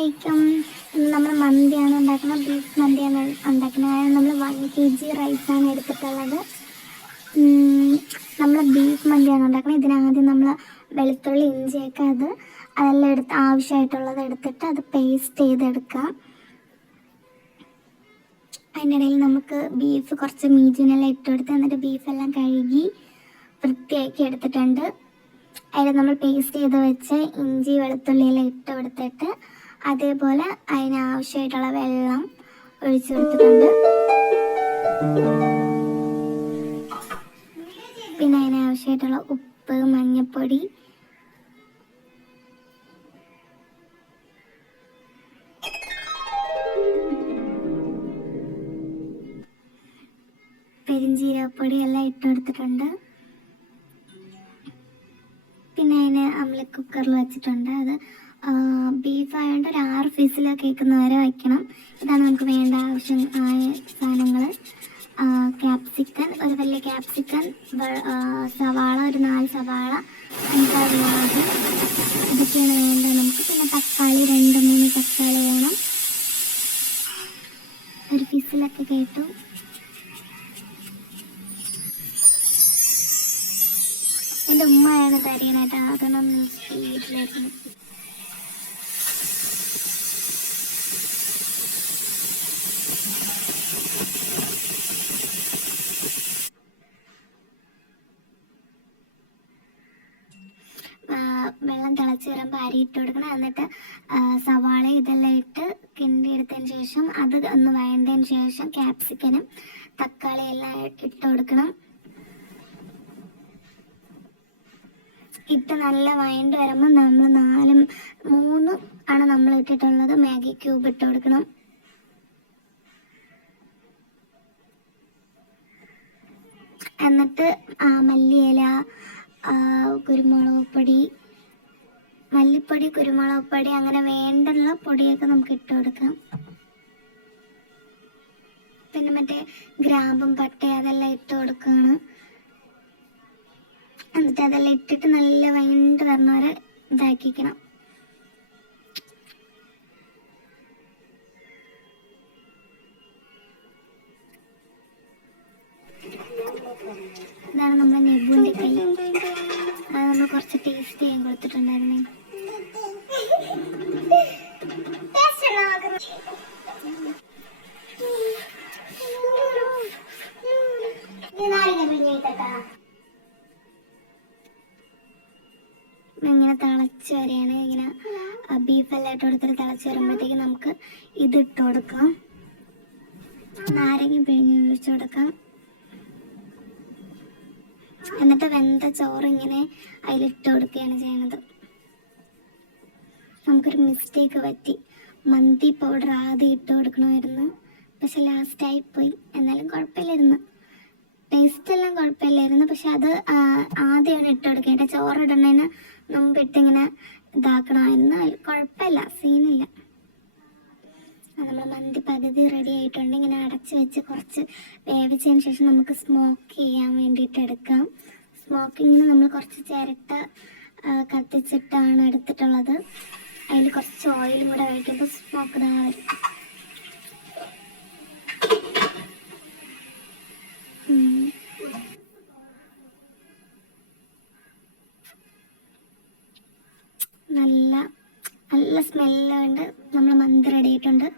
അസ്സലാമലൈക്കും. നമ്മൾ മന്തിയാണ് ഉണ്ടാക്കുന്നത്, ബീഫ് മന്തിയാണ് ഉണ്ടാക്കുന്നത്. അതായത് നമ്മൾ 1 kg റൈസാണ് എടുത്തിട്ടുള്ളത്. നമ്മൾ ബീഫ് മന്തിയാണ് ഉണ്ടാക്കുന്നത്. ഇതിനാദ്യം നമ്മൾ വെളുത്തുള്ളി ഇഞ്ചിയൊക്കെ അതെല്ലാം എടുത്ത് ആവശ്യമായിട്ടുള്ളത് എടുത്തിട്ട് അത് പേസ്റ്റ് ചെയ്തെടുക്കാം. അതിനിടയിൽ നമുക്ക് ബീഫ് കുറച്ച് മീജിനെല്ലാം ഇട്ടെടുത്ത് എന്നിട്ട് ബീഫെല്ലാം കഴുകി വൃത്തിയാക്കി എടുത്തിട്ടുണ്ട്. അതിൽ നമ്മൾ പേസ്റ്റ് ചെയ്ത് വെച്ച് ഇഞ്ചി വെളുത്തുള്ളിയെല്ലാം ഇട്ട് കൊടുത്തിട്ട് അതേപോലെ അതിനാവശ്യമായിട്ടുള്ള വെള്ളം ഒഴിച്ചു കൊടുത്തിട്ടുണ്ട്. പിന്നെ അതിനാവശ്യമായിട്ടുള്ള ഉപ്പ്, മഞ്ഞൾപ്പൊടി, പെരിഞ്ജീരകപ്പൊടി എല്ലാം ഇട്ട് കൊടുത്തിട്ടുണ്ട്. പിന്നെ അതിന് നമ്മൾ കുക്കറിൽ വെച്ചിട്ടുണ്ട്. അത് ബീഫ് ആയതുകൊണ്ട് ഒരു 6 ഫീസിലൊക്കെ കേൾക്കുന്നവരെ വയ്ക്കണം. ഇതാണ് നമുക്ക് വേണ്ട ആവശ്യമായ സാധനങ്ങൾ. ക്യാപ്സിക്കൻ, ഒരു വലിയ ക്യാപ്സിക്കൻ, സവാള ഒരു 4 സവാള, മുളക്, ഇതൊക്കെയാണ് വേണ്ടത് നമുക്ക്. പിന്നെ തക്കാളി 2-3 തക്കാളി വേണം. ഒരു ഫീസിലൊക്കെ കേട്ടു. എൻ്റെ ഉമ്മയാണ് തരിയനായിട്ട്, അതൊന്നും സ്പീഡിലായിരുന്നു. വെള്ളം തിളച്ച് വരുമ്പോൾ അരി ഇട്ട് കൊടുക്കണം. എന്നിട്ട് സവാള ഇതെല്ലാം ഇട്ട് കിണ്ടി എടുത്തതിന് ശേഷം അത് ഒന്ന് വഴണ്ടതിന് ശേഷം ക്യാപ്സിക്കനും തക്കാളി എല്ലാം ഇട്ട് കൊടുക്കണം. ഇട്ട് നല്ല വഴണ്ട് വരുമ്പോൾ നമ്മൾ 3 ആണ് നമ്മൾ ഇട്ടിട്ടുള്ളത്. മാഗി ക്യൂബ് ഇട്ട് കൊടുക്കണം. എന്നിട്ട് മല്ലിയില, കുരുമുളക് പൊടി, മല്ലിപ്പൊടി, കുരുമുളക് പൊടി, അങ്ങനെ വേണ്ടുള്ള പൊടിയൊക്കെ നമുക്ക് ഇട്ട് കൊടുക്കാം. പിന്നെ മറ്റേ ഗ്രാമ്പും പട്ട അതെല്ലാം ഇട്ട് കൊടുക്കുകയാണ്. എന്നിട്ട് അതെല്ലാം ഇട്ടിട്ട് നല്ല വഴണ്ട് വരണ വരെ ഇതാക്കിക്കണം. ഇതാണ് നമ്മുടെ നെബുവിൻ്റെ കൈ. അത് നമ്മൾ കുറച്ച് ടേസ്റ്റ് ചെയ്യാൻ കൊടുത്തിട്ടുണ്ടായിരുന്നേ. ഇങ്ങനെ തിളച്ച് വരെയാണ്. ഇങ്ങനെ ബീഫെല്ലാം ഇട്ട് കൊടുത്തിട്ട് തിളച്ച് വരുമ്പോഴത്തേക്ക് നമുക്ക് ഇതിട്ട് കൊടുക്കാം. നാരങ്ങ പിഴിഞ്ഞ് ഒഴിച്ച് കൊടുക്കാം. എന്നിട്ട് വെന്ത ചോറ് ഇങ്ങനെ അതിലിട്ട് കൊടുക്കുകയാണ് ചെയ്യുന്നത്. നമുക്കൊരു മിസ്റ്റേക്ക് പറ്റി. മന്തി പൗഡർ ആദ്യം ഇട്ട് കൊടുക്കണമായിരുന്നു, പക്ഷെ ലാസ്റ്റായിപ്പോയി. എന്നാലും കുഴപ്പമില്ലായിരുന്നു, ടേസ്റ്റെല്ലാം കുഴപ്പമില്ലായിരുന്നു. പക്ഷെ അത് ആദ്യമാണ് ഇട്ട് കൊടുക്കേണ്ടത്. ചോറ് ഇടുന്നതിന് മുമ്പ് ഇട്ടിങ്ങനെ ഇതാക്കണമായിരുന്നു. കുഴപ്പമില്ല, സീനില്ല. നമ്മൾ മന്തി പകുതി റെഡി ആയിട്ടുണ്ട്. ഇങ്ങനെ അടച്ച് വെച്ച് കുറച്ച് വേവിച്ചതിന് ശേഷം നമുക്ക് സ്മോക്ക് ചെയ്യാൻ വേണ്ടിയിട്ട് എടുക്കാം. സ്മോക്കിങ്ങിന് നമ്മൾ കുറച്ച് ചിരട്ട കത്തിച്ചിട്ടാണ് എടുത്തിട്ടുള്ളത്. അതിൽ കുറച്ച് ഓയിലും കൂടെ ഒഴിക്കുമ്പോൾ സ്മോക്ക് ഇതാ വരും. നല്ല സ്മെല്ലുണ്ട്. നമ്മൾ മന്തി റെഡി ആയിട്ടുണ്ട്.